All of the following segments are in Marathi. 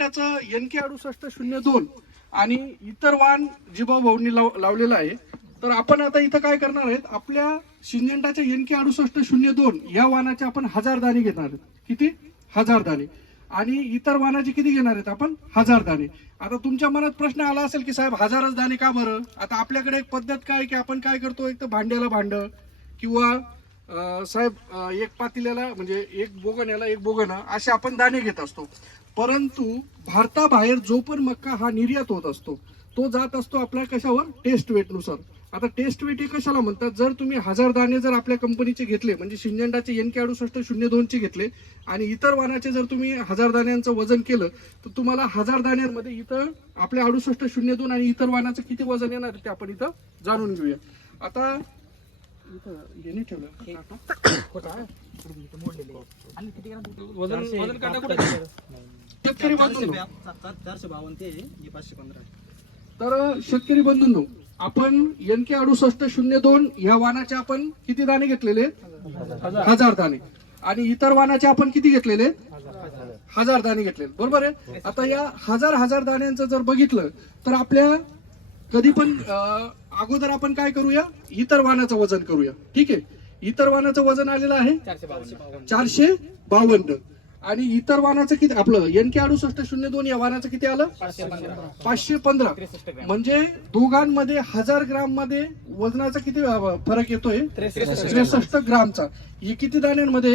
सिंजेंटाचं एन के अडुसष्ट शून्य दोन आणि इतर वाहन जिभाऊ भाऊंनी लाव लावलेलं आहे. तर आपण आता इथं काय करणार आहेत? आपल्या सिंजेंटाच्या एन के अडुसष्ट शून्य दोन या वाहनाचे आपण हजार दाणे घेणार आहेत. किती? हजार दाणे. आणि इतर वाहनाचे किती घेणार आहेत आपण? हजार दाणे. आता तुमच्या मनात प्रश्न आला असेल की साहेब हजारच दाणे का बरं? आता आपल्याकडे एक पद्धत काय की आपण काय करतो? एक तर भांड्याला भांड किंवा साहेब एक पातील्याला म्हणजे एक बोगण्याला एक बोगणं असे आपण दाणे घेत असतो. परंतु भारताबाहेर जो पण मक्का हा निर्यात होत असतो तो जात असतो आपल्या कशावर? टेस्ट वेटनुसार. आता टेस्ट वेट हे कशाला म्हणतात? जर तुम्ही हजार दाणे जर आपल्या कंपनीचे घेतले म्हणजे सिंजंडाचे एन के अडुसष्ट शून्य दोनचे घेतले आणि इतर वाहनाचे जर तुम्ही हजार दाण्यांचं वजन केलं तर तुम्हाला हजार दाण्यांमध्ये इथं आपल्या अडुसष्ट शून्य दोन आणि इतर वाहनाचं किती वजन येणार ते आपण इथं जाणून घेऊया. आता इथं हे. वजन वजन काटा कुठे? शेतकरी बांधून चारशे बावन्न ते हे पाचशे पंधरा. तर शेतकरी बंधूंनो आपण एन के अडुसष्ट शून्य दोन या वाहनाचे आपण किती दाणे घेतलेले? हजार. दाणे. आणि इतर वाहनाचे आपण किती घेतलेले? हजार दाणे घेतलेले. बरोबर आहे? आता या हजार हजार दाण्यांचं जर बघितलं तर आपल्या कधी पण अगोदर आपण काय करूया? इतर वाहनाचं वजन करूया. ठीक आहे? इतर वाहनाचं वजन आलेलं आहे? चारशे बावन्न. आणि इतर वाहनाचं किती आपलं एन के अडुसष्ट शून्य दोन या वाहनाचं किती आलं? पाचशे पंधरा. म्हणजे दोघांमध्ये हजार ग्राममध्ये वजनाचा किती फरक येतोय? त्रेसष्ट ग्रामचा. हे किती दाण्यांमध्ये?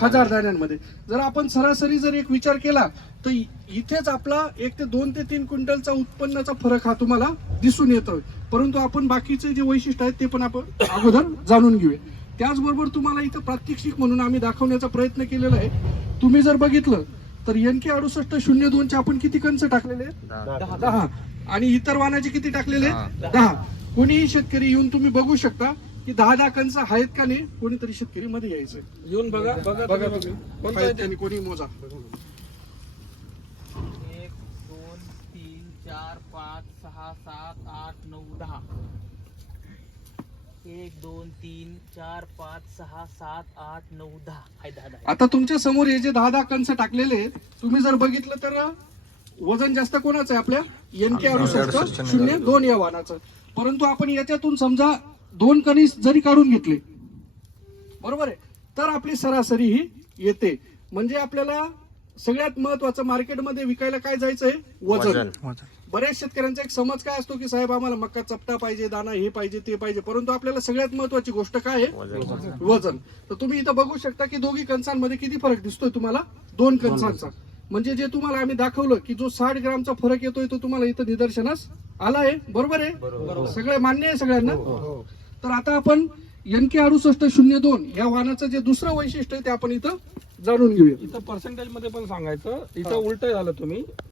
हजार दाण्यांमध्ये. जर आपण सरासरी जर एक विचार केला तर इथेच आपला एक ते दोन ते तीन क्विंटलचा उत्पन्नाचा फरक हा तुम्हाला दिसून येतोय. परंतु आपण बाकीचे जे वैशिष्ट्य आहेत ते पण आपण अगोदर जाणून घेऊया. त्याचबरोबर तुम्हाला इथं प्रात्यक्षिक म्हणून आम्ही दाखवण्याचा प्रयत्न केलेला आहे. तुम्ही जर बघितलं तर एन के अडुसष्ट शून्य दोनचे आपण किती कंच टाकलेले आहेत? दहा. आणि इतर वाहनाचे किती टाकलेले आहेत? दहा. कोणीही शेतकरी येऊन तुम्ही बघू शकता की दहा दहा कंच आहेत का नाही कोणीतरी शेतकरी मध्ये यायचं येऊन बघा बघा बघा? त्यांनी कोणी मोजा. एक दोन तीन चार पाच सहा सात आठ नऊ दहा. एक दोन तीन चार पाच सहा सात आठ नऊ दहा. आहे दहा दहा. आता तुमच्यासमोर हे जे दहा दहा कंच टाकलेले आहेत तुम्ही जर बघितलं तर वजन जास्त कोणाचं आहे आपल्या? एन के अडुसष्ट शून्य दोन या वाहनाचं. परंतु आपण याच्यातून समजा दोन कणीस जरी काढून घेतले बरोबर आहे? तर आपली सरासरी ही येते. म्हणजे आपल्याला सगळ्यात महत्वाचं मार्केटमध्ये विकायला काय जायचंय वजन. बऱ्याच शेतकऱ्यांचा एक समज काय असतो की साहेब आम्हाला मक्का चपटा पाहिजे दाना हे पाहिजे ते पाहिजे. परंतु आपल्याला सगळ्यात महत्वाची गोष्ट काय आहे? वजन. तर तुम्ही इथं बघू शकता की दोघी कंसांमध्ये किती फरक दिसतोय तुम्हाला? दोन कंसांचा म्हणजे जे तुम्हाला आम्ही दाखवलं की जो साठ ग्रामचा फरक येतोय तो तुम्हाला इथं निदर्शनास आला आहे. बरोबर आहे? सगळे मान्य आहे सगळ्यांना? तर आता आपण एन के अडुसष्ट शून्य दोन या वाहनाचं जे दुसरं वैशिष्ट्य आहे ते आपण इथं जाणून घेऊया इथं पर्सेंटेजमध्ये पण सांगायचं. इथं उलट झालं तुम्ही.